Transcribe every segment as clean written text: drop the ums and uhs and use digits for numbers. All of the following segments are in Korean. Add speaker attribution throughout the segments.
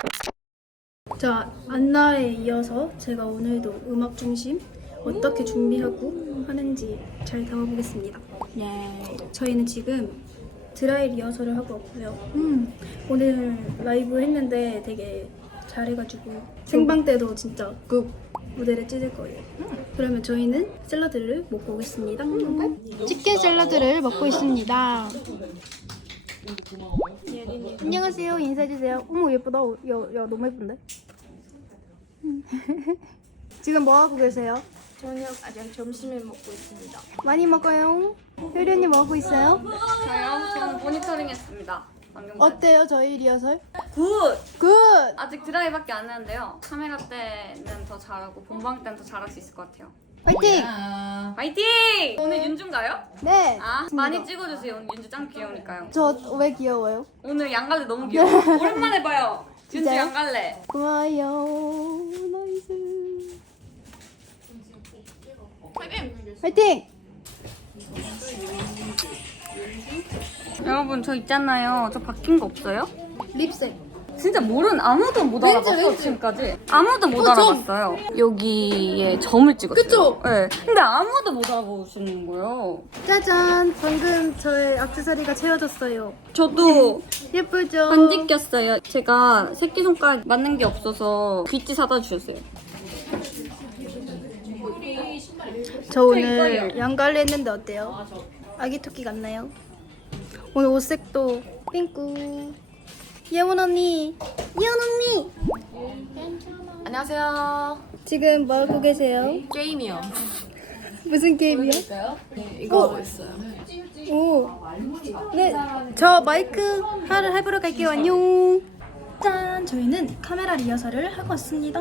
Speaker 1: 자, 안나에 이어서 제가 오늘도 음악 중심 어떻게 준비하고 하는지 잘 담아보겠습니다.
Speaker 2: 예.
Speaker 1: 저희는 지금 드라이 리허설을 하고 왔고요. 오늘 라이브 했는데 되게 잘해가지고 생방 때도 진짜 무대를 찢을 거예요. 그러면 저희는 샐러드를 먹고 오겠습니다. 치킨 샐러드를 먹고 있습니다. 안녕하세요. 인사해주세요. 어머 예쁘다. 야 너무 예쁜데? 지금 뭐 하고 계세요?
Speaker 2: 저녁 아직 점심을 먹고 있습니다.
Speaker 1: 많이 먹어요. 효리 언니 뭐 하고 있어요?
Speaker 3: 저는 모니터링 했습니다. 방금
Speaker 1: 어때요 저희 리허설?
Speaker 3: 굿!
Speaker 1: 굿!
Speaker 3: 아직 드라이밖에 안 했는데요. 카메라 때는 더 잘하고 본방 때는 더 잘할 수 있을 것 같아요.
Speaker 1: 화이팅!
Speaker 3: 파이팅! 오늘 윤주인가요?
Speaker 1: 네!
Speaker 3: 아, 많이 찍어주세요. 오늘 윤주 짱 귀여우니까요.
Speaker 1: 저 왜 귀여워요?
Speaker 3: 오늘 양갈래 너무 귀여워. 오랜만에 봐요. 윤주
Speaker 1: 진짜요?
Speaker 3: 양갈래.
Speaker 1: 고마워요. 나이스. 화이팅!
Speaker 3: 여러분 저 있잖아요. 저 바뀐 거 없어요?
Speaker 1: 립색.
Speaker 3: 진짜 아무도 못 알아봤어 지금까지. 아무도 못 알아봤어요. 여기에 점을 찍었어요.
Speaker 1: 그쵸?
Speaker 3: 네. 근데 아무도 못 알아보시는 거예요.
Speaker 1: 짜잔! 방금 저의 액세서리가 채워졌어요.
Speaker 3: 저도
Speaker 1: 예쁘죠?
Speaker 3: 반지 꼈어요. 제가 새끼손가락 맞는 게 없어서 귀찌 사다 주셨어요.
Speaker 1: 저 오늘 양갈래 했는데 어때요? 아기 토끼 같나요? 오늘 옷색도 핑크. 예원 언니! 예원 언니!
Speaker 2: 안녕하세요.
Speaker 1: 지금 뭐 하고 계세요?
Speaker 2: 게임이요.
Speaker 1: 무슨 게임이요?
Speaker 2: 이거 하고 있어요.
Speaker 1: 오. 네, 저 마이크 하를 해보러 갈게요. 안녕. 짠! 저희는 카메라 리허설을 하고 왔습니다.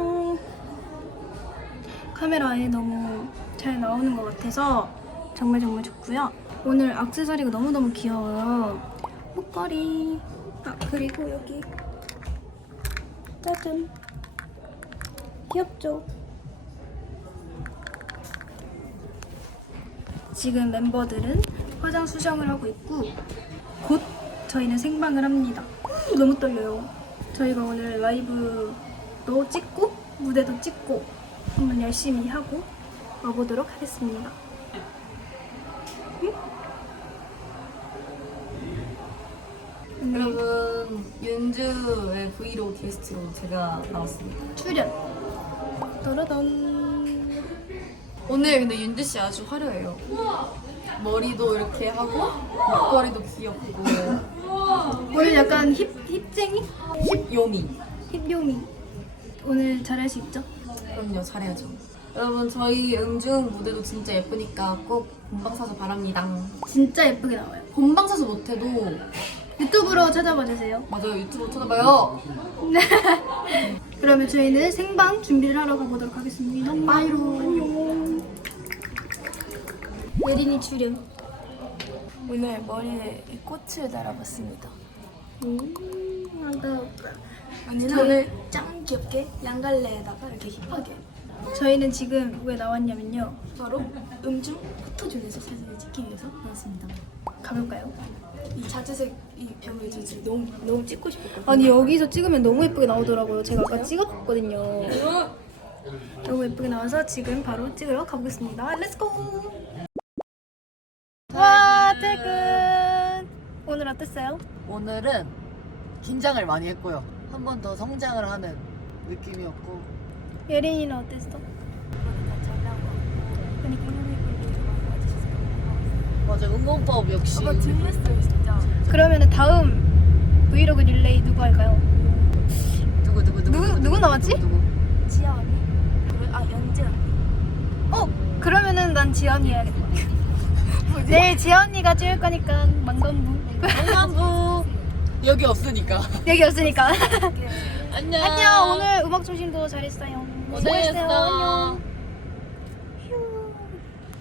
Speaker 1: 카메라에 너무 잘 나오는 것 같아서 정말 좋고요. 오늘 액세서리가 너무너무 귀여워요. 목걸이. 아, 그리고 여기. 짜잔. 귀엽죠? 지금 멤버들은 화장 수정을 하고 있고 곧 저희는 생방을 합니다. 너무 떨려요. 저희가 오늘 라이브도 찍고 무대도 찍고 한번 열심히 하고 와보도록 하겠습니다.
Speaker 2: 여러분 윤주의 브이로그 게스트로 제가 나왔습니다.
Speaker 1: 출연. 따라단.
Speaker 2: 오늘 근데 윤주 씨 아주 화려해요. 머리도 이렇게 하고 목걸이도 귀엽고
Speaker 1: 오늘 약간 힙쟁이?
Speaker 2: 힙요미.
Speaker 1: 힙요미. 오늘 잘할 수 있죠?
Speaker 2: 그럼요, 잘해야죠. 여러분 저희 응중 무대도 진짜 예쁘니까 꼭 본방 사수 바랍니다.
Speaker 1: 진짜 예쁘게 나와요.
Speaker 2: 본방 사수 못해도
Speaker 1: 유튜브로 찾아봐 주세요.
Speaker 2: 맞아요, 유튜브 찾아봐요.
Speaker 1: 그러면 저희는 생방 준비를 하러 가보도록 하겠습니다. 빠이로. 안녕. 예린이 출연.
Speaker 2: 오늘 머리에 꽃을 달아봤습니다.
Speaker 1: 저는
Speaker 2: 짱 귀엽게 양갈래에다가 이렇게 힙하게.
Speaker 1: 저희는 지금 왜 나왔냐면요.
Speaker 2: 바로 음중 포토존에서 사진을 찍기 위해서 나왔습니다.
Speaker 1: 가볼까요?
Speaker 2: 이 자주색 이 벽을 저 지금 너무 찍고 싶었거든요.
Speaker 1: 아니 여기서 찍으면 너무 예쁘게 나오더라고요. 제가 아까 찍어봤거든요. 너무 예쁘게 나와서 지금 바로 찍으러 가보겠습니다. 렛츠고! 와 퇴근! 오늘 어땠어요?
Speaker 4: 오늘은 긴장을 많이 했고요. 한 번 더 성장을 하는 느낌이었고.
Speaker 1: 예린이는 어땠어?
Speaker 4: 맞아, 응원법 역시.
Speaker 2: 재밌어요 진짜.
Speaker 1: 그러면 다음 브이로그 릴레이 누구 할까요? 누구 나왔지?
Speaker 2: 지아 언니. 아 연재 언니.
Speaker 1: 그러면은 난 지연이 해야겠다. 내일 지연이가 찍을 거니까 망건부.
Speaker 4: 한부 여기 없으니까.
Speaker 1: 여기 없으니까.
Speaker 4: 안녕.
Speaker 1: 안녕. 오늘 음악 중심도 잘했어요. 수고했어요.
Speaker 4: 고생했어.
Speaker 1: 안녕.